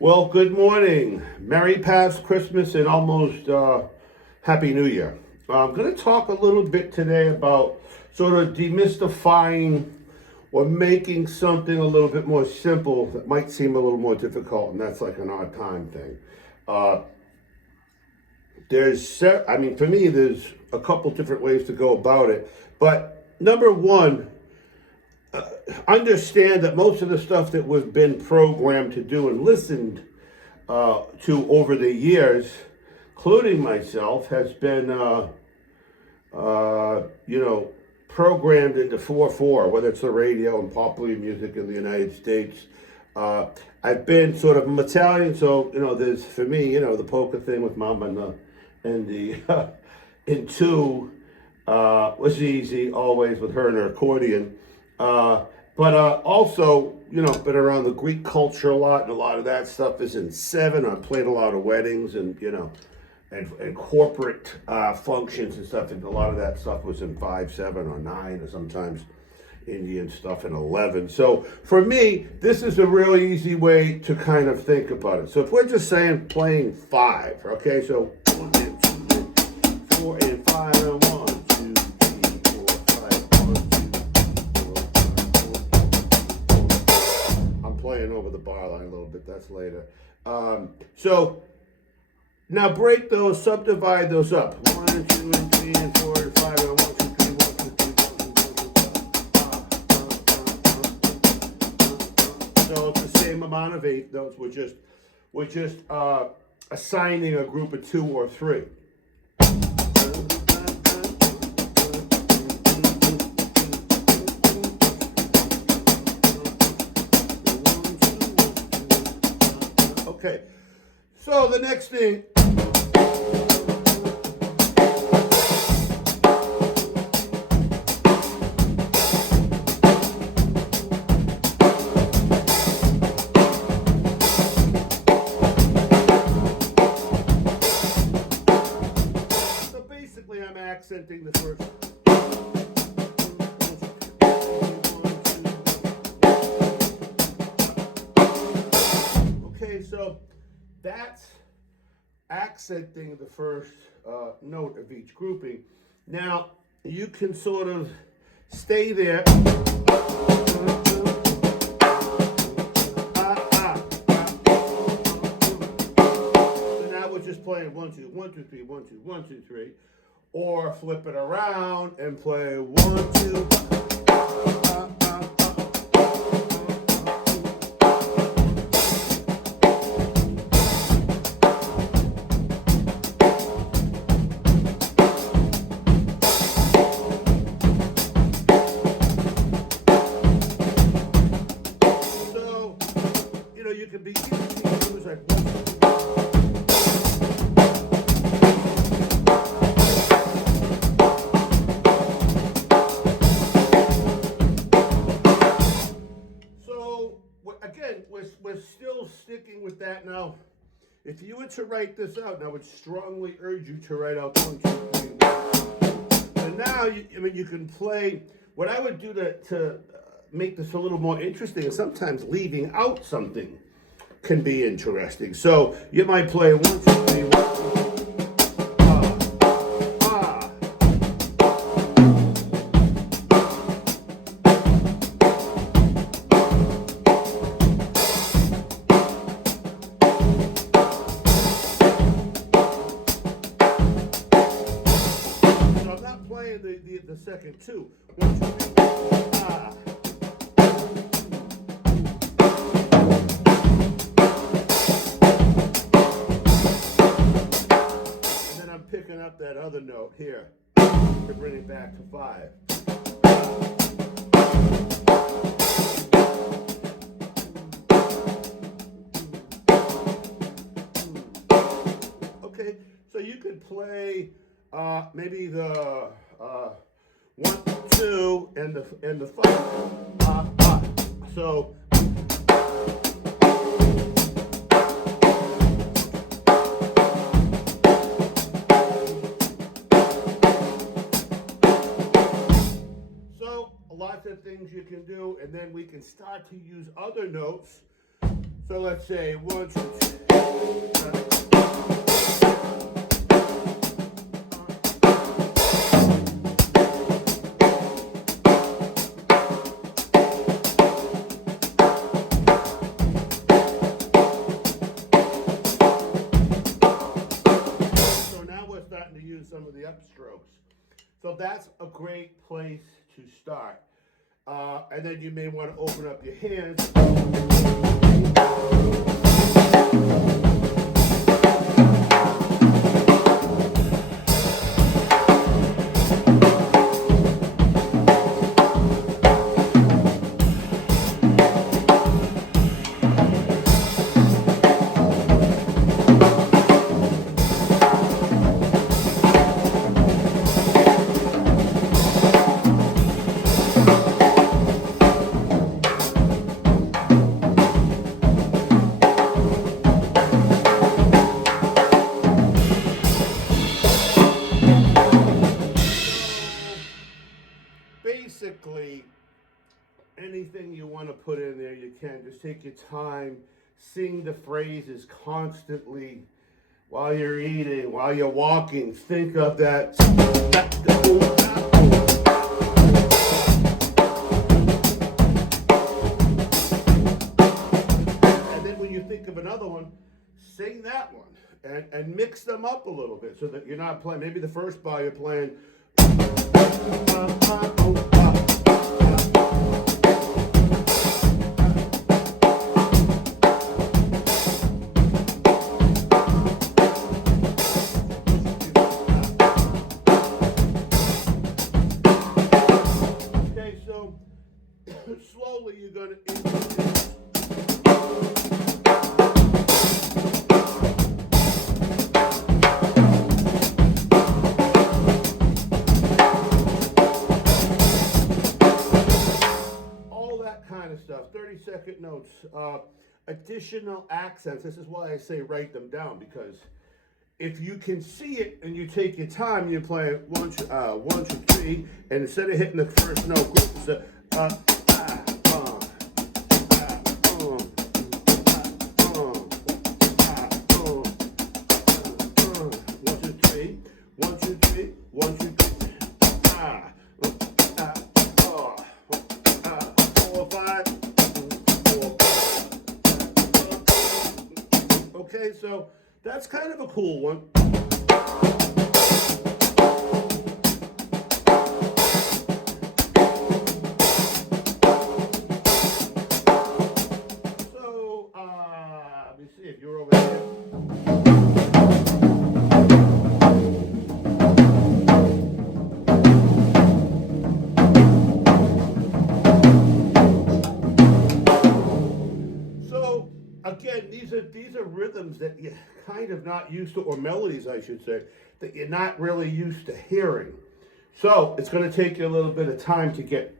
Well, good morning. Merry past Christmas and almost Happy New Year. I'm going to talk a little bit today about sort of demystifying or making something a little bit more simple that might seem a little more difficult, and that's like an odd time thing. Uh, for me, there's a couple different ways to go about it. But number one, understand that most of the stuff that we've been programmed to do and listened to over the years, including myself, has been, programmed into 4/4, whether it's the radio and popular music in the United States. I've been sort of Italian, so there's for me, the polka thing with Mama and the in two was easy always with her and her accordion. But also, been around the Greek culture a lot, and a lot of that stuff is in seven. I played a lot of weddings and corporate functions and stuff, and a lot of that stuff was in 5, 7, or 9, or sometimes Indian stuff in 11. So for me, this is a really easy way to kind of think about it. So if we're just saying playing 5, okay, so 1 and 2 and 4 and 5 and 1, 2, 3, 4, 5, 1, 2, 3, 4, 5, 4. I'm playing over the bar line a little bit, that's later. So now break those, subdivide those up. 1 and 2 and 3 and 4 and 5 and 1, 2, 3, 1, 2, 3, 1, 2, 3. So it's the same amount of 8 notes. We're just assigning a group of 2 or 3. Okay. So the next thing. So basically, I'm accenting the first. Okay, so that's accenting the first note of each grouping. Now you can sort of stay there. So now we're just playing 1, 2, 1, 2, 3, 1, 2, 1, 2, 3, or flip it around and play 1, 2. You can be like so again, we're still sticking with that now. If you were to write this out, and I would strongly urge you to write out 1, 2, 3, 1. And now, you can play. What I would do to make this a little more interesting is sometimes leaving out something can be interesting. So you might play 1, 2, 3, 1, 2, 3. So I'm not playing the second 2. 1, 2, 3, picking up that other note here to bring it back to 5. Okay, so you could play maybe the 1, 2 and the 5. So. Lots of things you can do, and then we can start to use other notes So let's say 1, 2, 3. So now we're starting to use some of the upstrokes. So that's a great place to start. And then you may want to open up your hands. Basically, anything you want to put in there, you can. Just take your time, sing the phrases constantly while you're eating, while you're walking. Think of that. And then when you think of another one, sing that one and mix them up a little bit so that you're not playing. Maybe the first bar you're playing. Okay, so slowly you're going to introduce. Stuff, 30-second notes, additional accents. This is why I say write them down, because if you can see it and you take your time, you play 1, 2, 3, and instead of hitting the first note, groups one, two, three, 1, 2, 3, 1, 2, 3, 4, 5. Okay, so that's kind of a cool one. So, let me see if you're over here. Again, these are rhythms that you're kind of not used to, or melodies, I should say, that you're not really used to hearing. So it's going to take you a little bit of time to get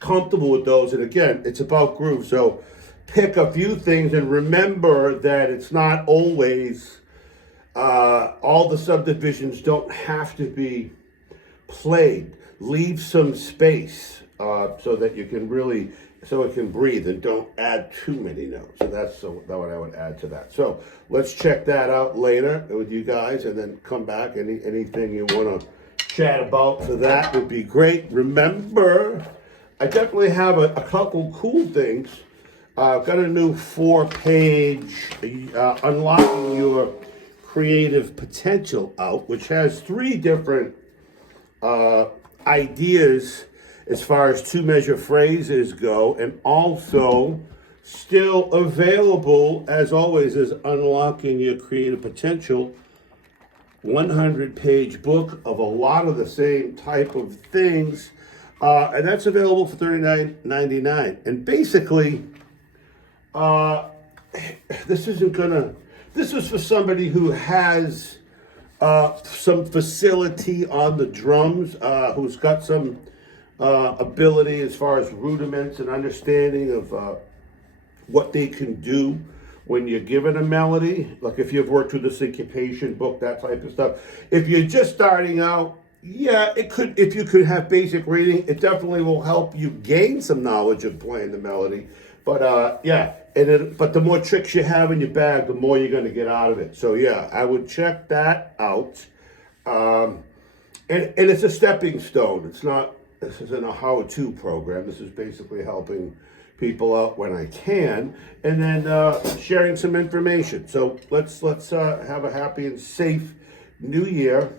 comfortable with those. And again, it's about groove. So pick a few things and remember that it's not always, all the subdivisions don't have to be played. Leave some space so that you can really, so it can breathe, and don't add too many notes. So that's what I would add to that. So let's check that out later with you guys, and then come back. Anything you want to chat about for that would be great. Remember, I definitely have a couple cool things. I've got a new 4-page Unlocking Your Creative Potential out, which has 3 different ideas as far as 2-measure phrases go, and also still available, as always, is Unlocking Your Creative Potential, 100-page book of a lot of the same type of things, and that's available for $39.99. And basically, this is for somebody who has some facility on the drums, who's got some ability as far as rudiments and understanding of what they can do when you're given a melody. Like if you've worked with the syncopation book, that type of stuff. If you're just starting out, yeah, it could, if you could have basic reading, it definitely will help you gain some knowledge of playing the melody. But yeah, But the more tricks you have in your bag, the more you're going to get out of it. So yeah, I would check that out. And it's a stepping stone. It's not. This isn't a how-to program. This is basically helping people out when I can, and then sharing some information. So let's have a happy and safe New Year.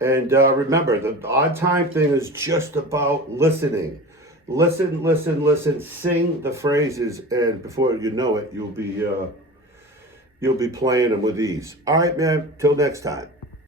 And remember, the odd time thing is just about listening. Listen, listen, listen. Sing the phrases, and before you know it, you'll be playing them with ease. All right, man. Till next time.